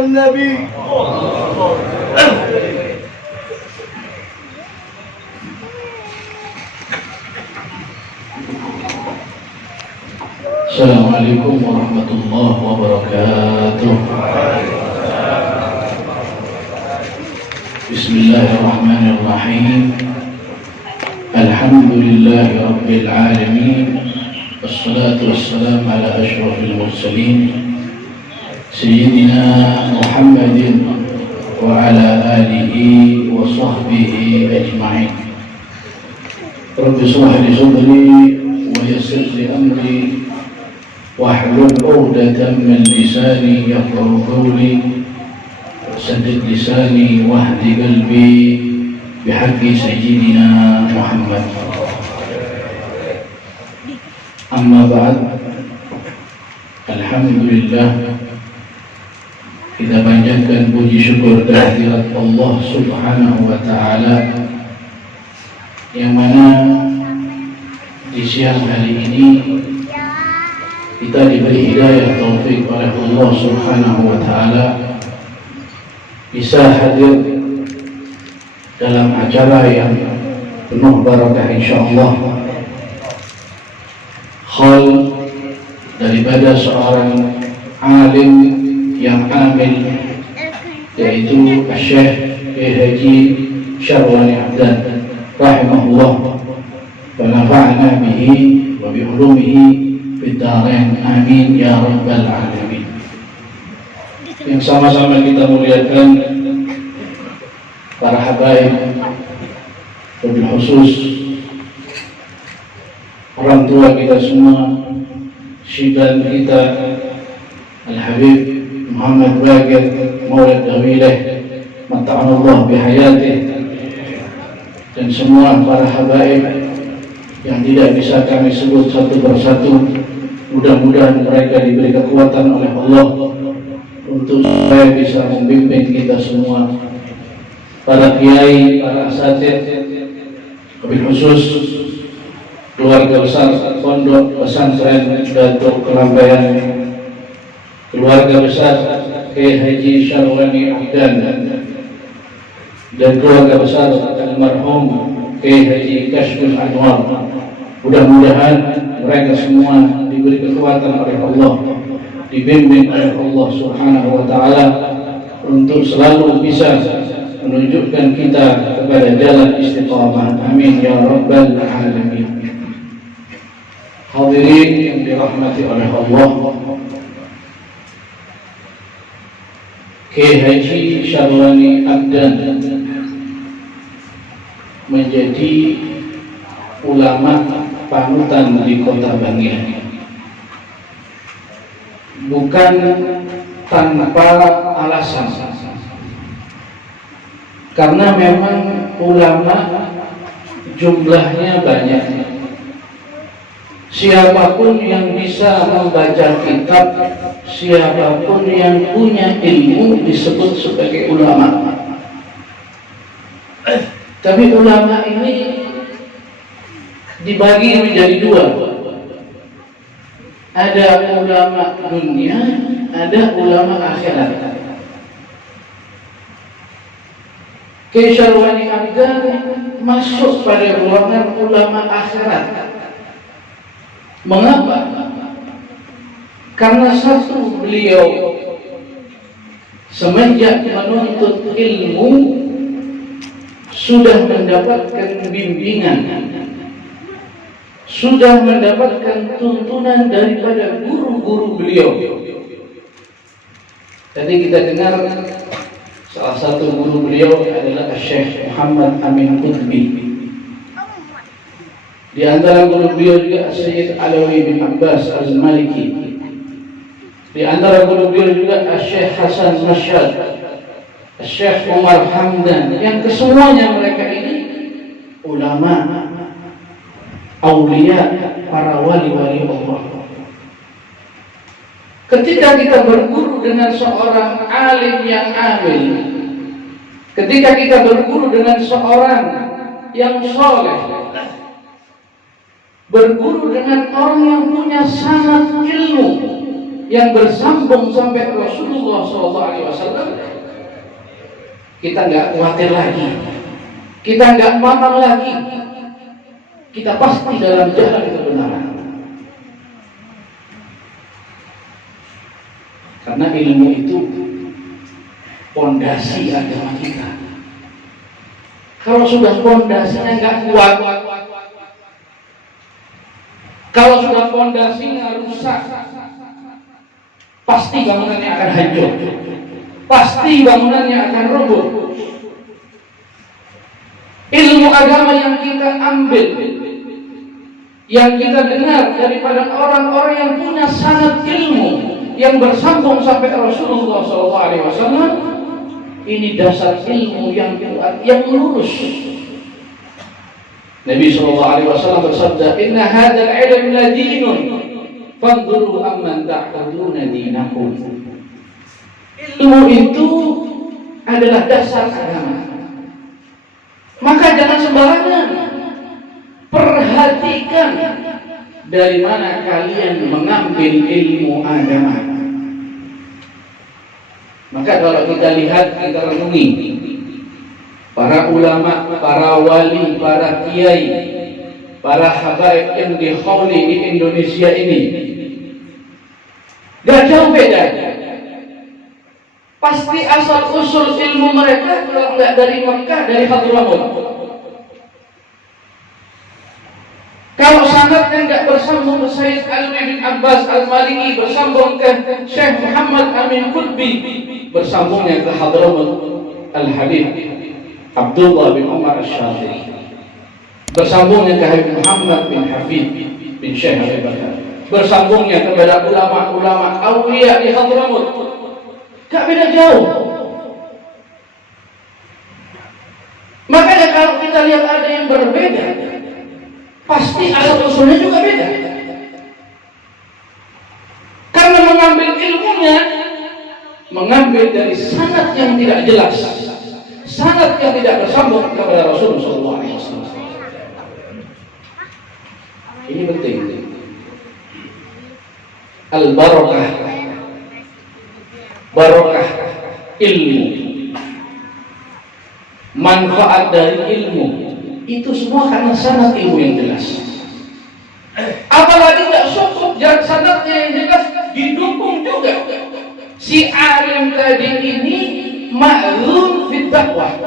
النبي. Assalamualaikum warahmatullahi wabarakatuh. Bismillahirrahmanirrahim. Alhamdulillahi rabbil alamin. Wassalatu wassalamu ala asyrafil mursalin Sayyidina Muhammadin wa ala alihi wa sahbihi ajma'in. Rabbi shrah li sadri wa yassir li amri wahlul 'uqdatam min lisani yafqahu qawli saddid lisani wahdi qalbi bihaqqi sayyidina Muhammad. Amma ba'd. Alhamdulillah, kita panjatkan puji syukur kehadirat Allah Subhanahu wa ta'ala, yang mana di siang hari ini kita diberi hidayah taufik oleh Allah Subhanahu wa ta'ala bisa hadir dalam acara yang penuh barakah insyaallah, khal daripada seorang alim yang amil, yaitu Syekh Haji Syarwani Abdan rahimahullah wa nafa'ana bihi wa bi ulumihi fid dharain amin ya rabbal alamin. Yang sama-sama kita muliakan para habaib, wabil khusus orang tua kita semua, syibban kita Al-Habib Muhammad Baqir Maulid Dawilah mata'anallah bihayatih, dan semua para habaib yang tidak bisa kami sebut satu persatu. Mudah-mudahan mereka diberi kekuatan oleh Allah untuk supaya bisa membimbing kita semua, para kiai, para asatidz, wabil khusus keluarga besar Pondok Pesantren Datuk Kelambayan, keluarga besar Kiai Haji Syarwani Abdan, dan keluarga besar almarhum Kiai Haji Kashful Anwar. Mudah-mudahan mereka semua diberi kekuatan oleh Allah, dibimbing oleh Allah Subhanahu wa ta'ala untuk selalu bisa menunjukkan kita kepada jalan istiqamah. Amin ya rabbal alamin. Hadirin yang dirahmati oleh Allah, Kiai Haji Syarwani Abdan menjadi ulama panutan di Kota Bangil, bukan tanpa alasan, karena memang ulama jumlahnya banyak. Siapapun yang bisa membaca kitab, siapapun yang punya ilmu disebut sebagai ulama. Tapi ulama ini dibagi menjadi dua. Ada ulama dunia, ada ulama akhirat. Kiai Syarwani Abdan masuk pada golongan ulama akhirat. Mengapa? Karena satu, beliau semenjak menuntut ilmu sudah mendapatkan bimbingan, sudah mendapatkan tuntunan daripada guru-guru beliau. Tadi kita dengar salah satu guru beliau adalah Syekh Muhammad Amin Qutbi. Di antara guru beliau juga Sayyid Alawi bin Abbas Az-Maliki. Di antara guru beliau juga Syekh Hasan Masyad, Syekh Umar Hamdan, yang kesemuanya mereka ini ulama, aulia, para wali-wali Allah. Ketika kita berguru dengan seorang alim yang amil, ketika kita berguru dengan seorang yang soleh, berguru dengan orang yang punya sanad ilmu, yang bersambung sampai Rasulullah SAW, kita nggak khawatir lagi, kita nggak mamang lagi, kita pasti dalam jalan kebenaran. Karena ilmu itu pondasi agama kita. Kalau sudah pondasinya nggak kuat, kalau sudah pondasinya rusak, pasti bangunannya akan hancur, pasti bangunannya akan roboh. Ilmu agama yang kita ambil, yang kita dengar daripada orang-orang yang punya sanad ilmu, yang bersambung sampai Rasulullah SAW, ini dasar ilmu yang kuat, yang lurus. Nabi SAW bersabda, Inna hadzal ilm la dinun, fanzuru amman ta'khuduna dinakum. Ilmu itu adalah dasar agama. Maka jangan sembarangan. Perhatikan dari mana kalian mengambil ilmu agama. Maka kalau kita lihat, kita renungi para ulama, para wali, para kiai, para habaib yang dikhawli di Indonesia ini, gak jauh beda. Pasti asal usul ilmu mereka kalau nggak dari Mekah, dari Hadramut. Kalau sanadnya nggak bersambung ke Sayyid Alwi bin Abbas Al-Maliki, bersambung ke Syekh Muhammad Amin Qutbi, bersambungnya ke Hadramut Al-Habib Abdullah bin Umar Al-Syafi'i, bersambungnya ke Habib Muhammad bin Hafid bin Syekh Abi Bakar, bersambungnya kepada ulama-ulama awliya di Hadramut. Gak beda jauh. Makanya kalau kita lihat ada yang berbeda, pasti asal usulnya juga beda. Karena mengambil ilmunya, mengambil dari sanad yang tidak jelas, sanad yang tidak bersambung kepada Rasulullah SAW. Ini penting. Al-barakah, barakah ilmu, manfaat dari ilmu itu semua karena sanad ilmu yang jelas. Apalagi tidak cukup jangan sanadnya yang jelas, didukung juga si alim tadi ini ma'lum fit dakwah.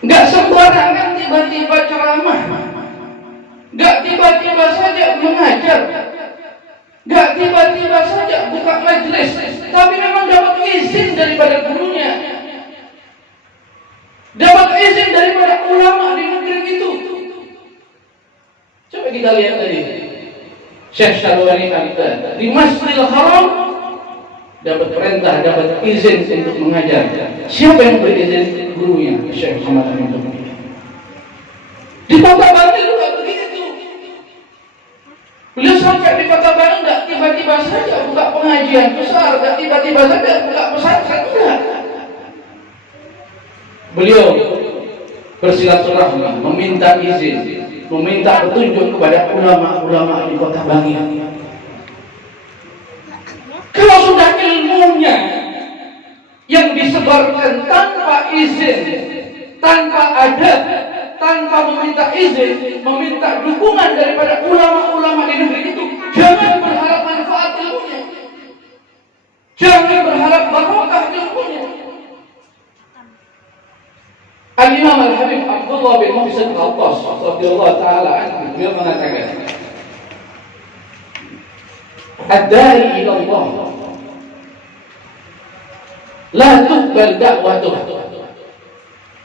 Nggak sembarangan tiba-tiba ceramah, nggak tiba-tiba saja mengajar, nggak tiba-tiba saja buka majelis, tapi memang dapat izin daripada gurunya, dapat izin daripada ulama di negeri itu. Coba kita lihat tadi, Syekh Syarwani Abdad di Masjidil Haram dapat perintah, dapat izin untuk mengajar. Siapa yang beri izin? Gurunya, Syekh Muhammad Amin Qutbi. Di Kota Bandung juga begitu. Beliau sampai di Kota Bandung tidak tiba-tiba saja buka pengajian besar, tidak tiba-tiba saja buka pesantren, enggak. Beliau bersilaturahmi, meminta izin, meminta petunjuk kepada ulama-ulama di Kota Bangia. Kalau sudah ilmunya yang disebarkan tanpa izin, tanpa adab, tanpa meminta izin, meminta dukungan daripada ulama-ulama di negeri itu, jangan berharap manfaat ilmunya, jangan berharap barokah ilmunya. Al-Imam Al-Habib Abdullah bin Muhsin Al-Qas radhiyallahu ta'ala anhu, beliau mengatakan, ad-da'i ila Allah la tuqbal da'watuh.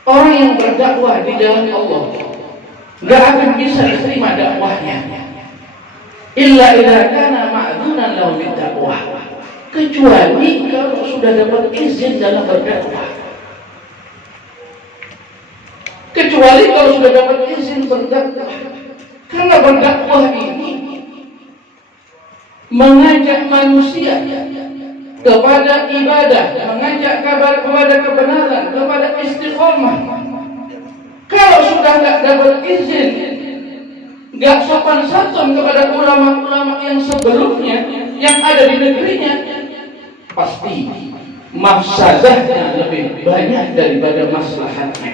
Orang yang berdakwah di jalan Allah enggak akan bisa diterima dakwahnya illa idza kana ma'dunan lahu bid-dakwah, kecuali kalau sudah dapat izin dalam berdakwah, kecuali kalau sudah dapat izin berdakwah. Karena berdakwah ini mengajak manusia kepada ibadah, mengajak kepada kebenaran, kepada istiqomah. Kalau sudah tidak dapat izin, nggak sopan santun kepada ulama-ulama yang sebelumnya yang ada di negerinya, pasti mafsadahnya lebih banyak daripada maslahatnya.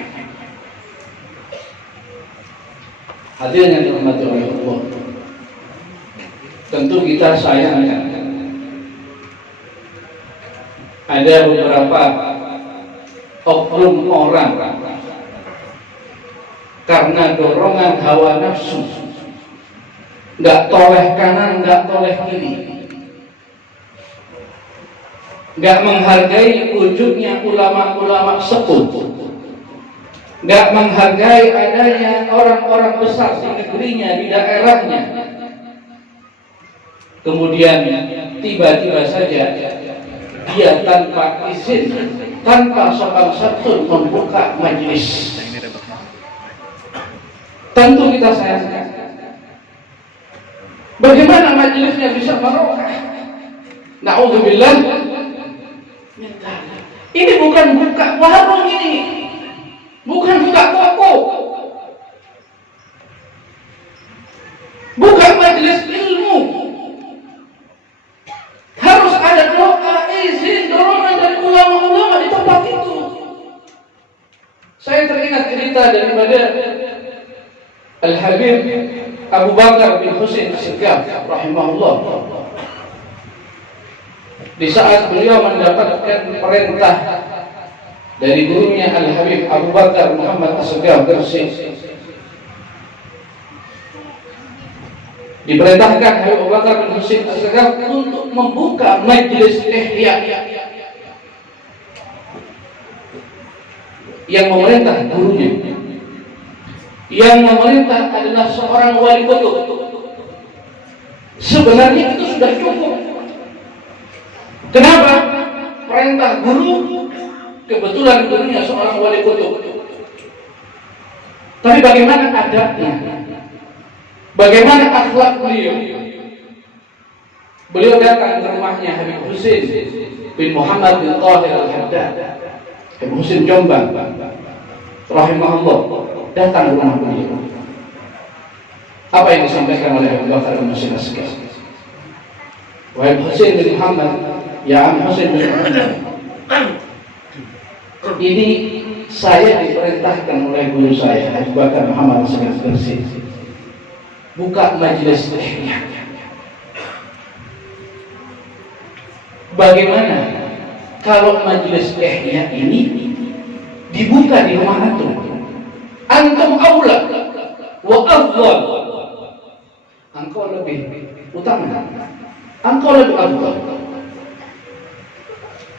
Hadirin yang dirahmati oleh Allah, tentu kita sayangkan ada beberapa oknum orang karena dorongan hawa nafsu, nggak toleh kanan, nggak toleh kiri, nggak menghargai wujudnya ulama-ulama sepuh, nggak menghargai adanya orang-orang besar di negerinya, di daerahnya. Kemudian tiba-tiba saja dia tanpa izin, tanpa sopan santun membuka majelis. Tentu kita sayangkan. Bagaimana majelisnya bisa merokah? Na'udzubillah. Ini bukan buka warung ini, bukan buka toko, bukan majelis ilmu. Harus ada doa, izin, dorongan dari ulama-ulama di tempat itu. Saya teringat cerita daripada Al-Habib Abu Bakar bin Husain As-Segaf rahimahullah. Di saat beliau mendapatkan perintah dari gurunya Al-Habib Abu Bakar Muhammad As-Segaf Gresik, diperintahkan Habib Abu Bakar bin Husain As-Segaf untuk membuka majelis ihya. Yang memerintah gurunya, yang memerintah adalah seorang wali kutub. Sebenarnya itu sudah cukup. Kenapa? Perintah guru, kebetulan gurunya seorang wali kutub. Tapi bagaimana adabnya? Bagaimana akhlak beliau? Beliau datang ke rumahnya Habib Husain bin Muhammad bin Tahir Al-Haddad, Habib Husain Jombang rahimahullah, datang ke rumah beliau. Apa yang disampaikan oleh Abu Bakar bin Husain As-Segaf? Wahai Husain bin Muhammad, ya Am Husain bin Muhammad, ini saya diperintahkan oleh guru saya Abu Bakar Muhammad As-Segaf Gresik, buka majelis ihya. Bagaimana kalau majelis ihya ini dibuka di rumah antum? Antum aula wa afdal. Engkau lebih utama, engkau lebih afdal.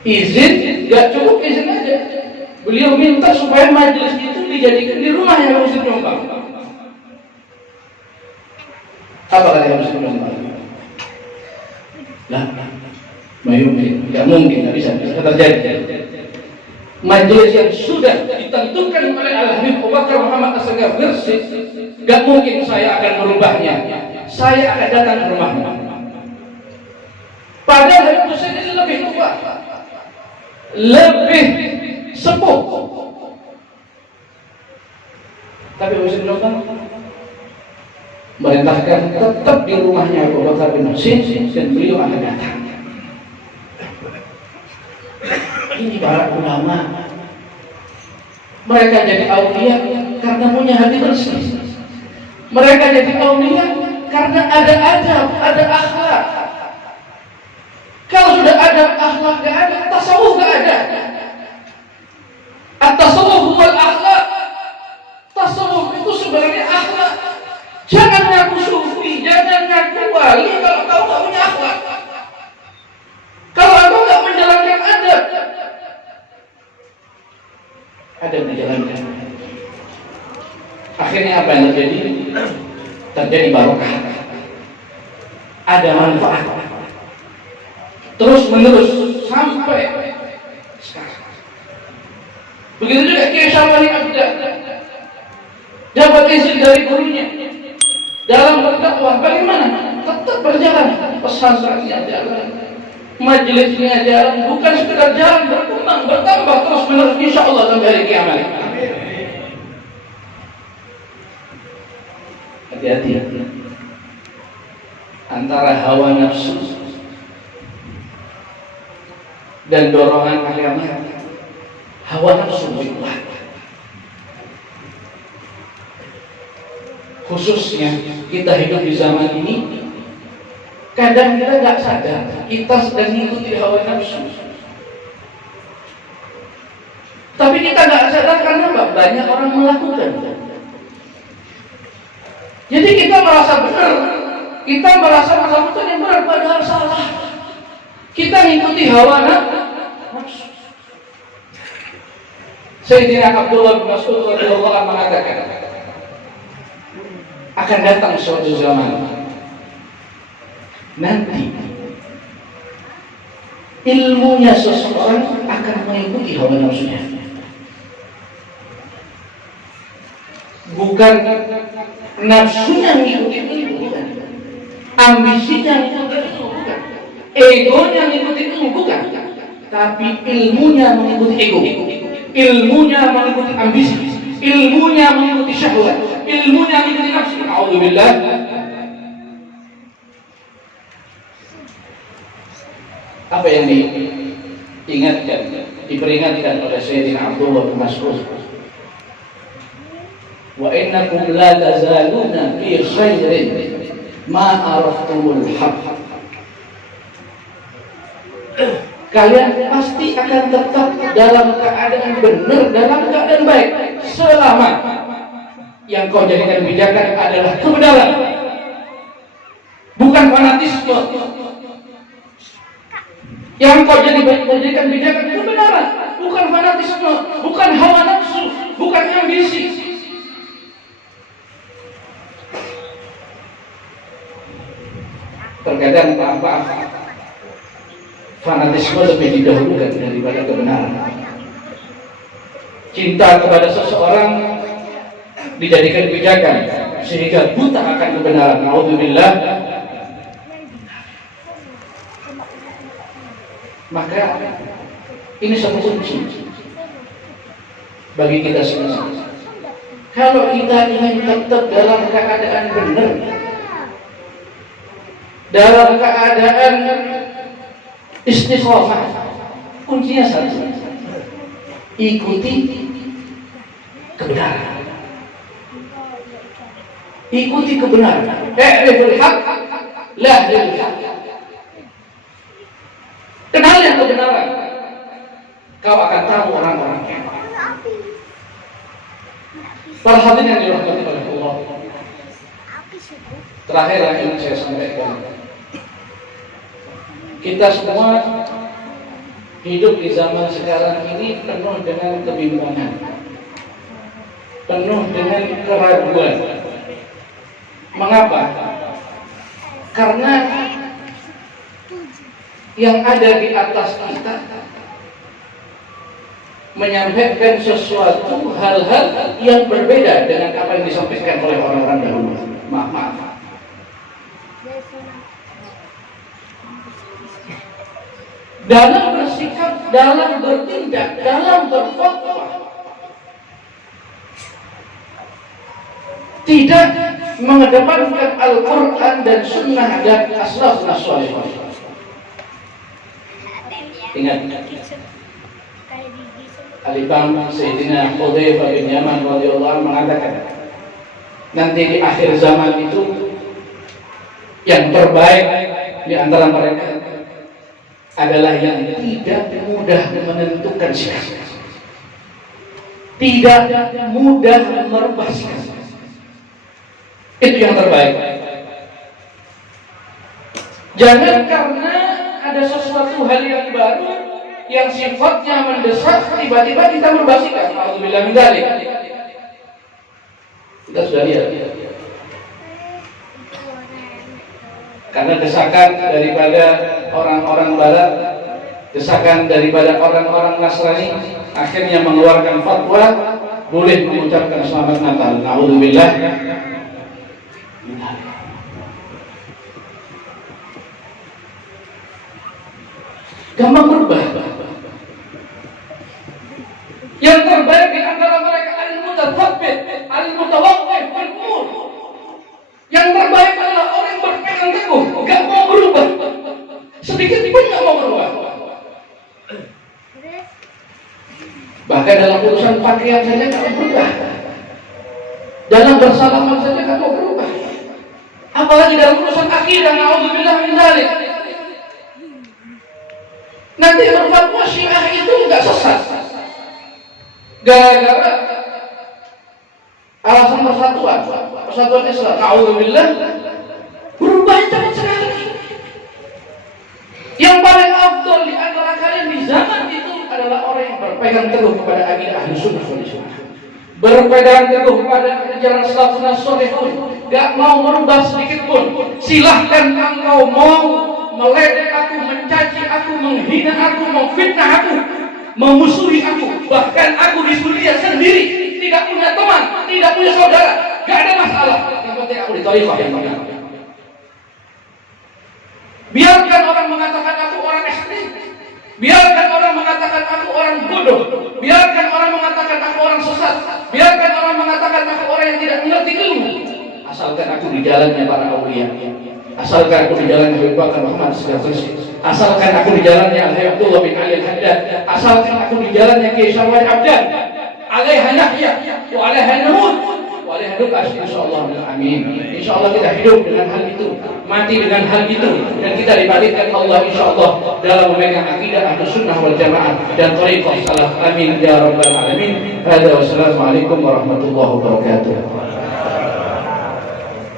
Izin, gak cukup izin aja. Beliau minta supaya majelis itu dijadikan di rumahnya Habib Husain Jombang. Apa kata Habib Husain Jombang? Lah, tidak mungkin, tidak bisa terjadi. Majelis yang sudah ditentukan oleh Al-Habib Abu Bakar Muhammad As-Segaf Gresik, gak mungkin saya akan merubahnya. Saya akan datang ke rumahnya. Padahal Habib Husain ini lebih tua, lebih sepuh. Tapi Husain Jombang merintahkan tetap di rumahnya Abu Bakar bin Husain dan beliau akan datang. Ini para ulama, mereka jadi aulia karena punya hati bersih. Mereka jadi aulia karena ada adab, ada akhlak. Kalau sudah ada akhlak gak ada, tasawuf gak ada. At-tasawuf wal akhlak. Tasawuf itu sebenarnya akhlak. Jangan ngaku sufi, jangan ngaku wali kalau kau gak punya akhlak. Kalau kau gak menjalankan adab, adab dijalankan, akhirnya apa yang terjadi? Terjadi barokah, ada manfaat, terus menerus sampai sekarang. Begitu juga Kiai Syarwani Abdad dapat izin dari gurunya dalam berdakwah, bagaimana? Tetap berjalan, pesantrennya jalan, majelisnya jalan, bukan sekedar jalan, berkembang, bertambah terus menerus, insya Allah sampai hari kiamat. hati-hati antara hawa nafsu dan dorongan agama. Hawa nafsu kuat, khususnya kita hidup di zaman ini. Kadang kita nggak sadar kita sedang mengikuti hawa nafsu, tapi kita nggak sadar karena banyak orang melakukan. Jadi kita merasa benar, kita merasa melakukan yang benar, padahal salah. Kita mengikuti hawa nafsu. Sayyidina Abdullah bin Mas'ud radhiyallahu anhu mengatakan, akan datang suatu zaman nanti ilmunya seseorang akan mengikuti hawa nafsunya. Bukan nafsunya mengikuti ilmu, bukan. Ambisinya mengikuti ilmu, bukan. Egonya mengikuti ilmu, bukan. Tapi ilmunya mengikuti ego. Ilmunya mengikuti ambisi. Ilmunya mengikuti syahwat. Ilmunya mengikuti nafsu. A'udzubillah. Apa yang diingatkan, diperingatkan oleh Sayyidina Abdullah bin Mas'ud? Wa innakum la tazaluna fi khairin ma araftumul haqq. Kalian pasti akan tetap dalam keadaan benar, dalam keadaan baik, selama yang kau jadikan pijakan adalah kebenaran, bukan fanatisme. Yang kau jadikan pijakan kebenaran, bukan fanatisme, bukan hawa nafsu, bukan ambisi. Terkadang fanatisme lebih didahulukan daripada kebenaran. Cinta kepada seseorang dijadikan pijakan sehingga buta akan kebenaran. Naudzubillah. Maka ini satu kunci bagi kita semua. Kalau kita ingin tetap dalam keadaan benar, dalam keadaan istiqomah, kuncinya satu: ikuti kebenaran. Ikuti kebenaran. I'riful haqq la lil haqq. Kenal yang kebenaran, kau akan tahu orang-orangnya. Para hadirin yang dirahmati oleh Allah, terakhir yang ingin saya sampaikan, kita semua hidup di zaman sekarang ini penuh dengan kebimbangan, penuh dengan keraguan. Mengapa? Karena yang ada di atas kita menyampaikan sesuatu hal-hal yang berbeda dengan apa yang disampaikan oleh orang-orang dahulu. Maaf. Dalam bersikap, dalam bertindak, dalam berfatwa, tidak mengedepankan Al-Quran dan Sunnah dan as-salafus salih. Ingat, Al-Imam Sayyidina Hudzaifah bin Yaman radhiyallahu anhu mengatakan, nanti di akhir zaman itu yang terbaik di antara mereka adalah yang tidak mudah menentukan sikap, tidak mudah merubah sikap. Itu yang terbaik. Jangan karena ada sesuatu hal yang baru yang sifatnya mendesak, tiba-tiba kita merubah sikap. Alhamdulillah min dzalik. Kita sudah lihat. Karena desakan daripada orang-orang barat, desakan daripada orang-orang Nasrani, akhirnya mengeluarkan fatwa boleh mengucapkan selamat Natal. Alhamdulillah. Gampang berubah. Yang terbaik di antara mereka al-mutathabbit, al-mutawaqqif, al-umur. berubah. Bahkan dalam urusan pakaian saja kamu berubah. Dalam bersalaman saja kamu berubah. Apalagi dalam urusan akidah, na'udzubillah min dzalik. Nanti berfatwa Syiah itu enggak sesat. Gara-gara alasan persatuan Islam. Na'udzubillah. Berubahnya cepat sekali. Yang paling afdal di antara kalian di zaman itu adalah orang yang berpegang teguh kepada akidah ahli sunnah wal jamaah. Berpegang teguh kepada jalan salafus salihun, gak mau merubah sedikit pun. Silahkan engkau mau meledek aku, mencaci aku, menghina aku, memfitnah aku, memusuhi aku, bahkan aku di dunia sendiri tidak punya teman, tidak punya saudara, gak ada masalah. Yang penting aku di tariqah yang benar. Biarkan orang mengatakan aku orang ekstrim, biarkan orang mengatakan aku orang bodoh, biarkan orang mengatakan aku orang sesat, biarkan orang mengatakan aku orang yang tidak mengerti ilmu, asalkan aku di jalannya para aulia, asalkan aku di jalannya Habib Bakar Muhammad As-Sirajsi, asalkan aku di jalannya Al-Hayy Abdullah bin Ali Al-Haddad, asalkan aku di jalannya Kiai Syarwani Abdan, alaiha nahya wa alaiha namut wa alaiha nuqash, insyaallah. Amin. Insyaallah kita hidup dengan hal itu, mati dengan hal itu, dan kita dibangkitkan Allah insyaallah dalam memegang akidah Ahlus Sunnah wal Jamaah dan thariqah salaf. Amin ya rabbal alamin. Wassalamualaikum warahmatullahi wabarakatuh.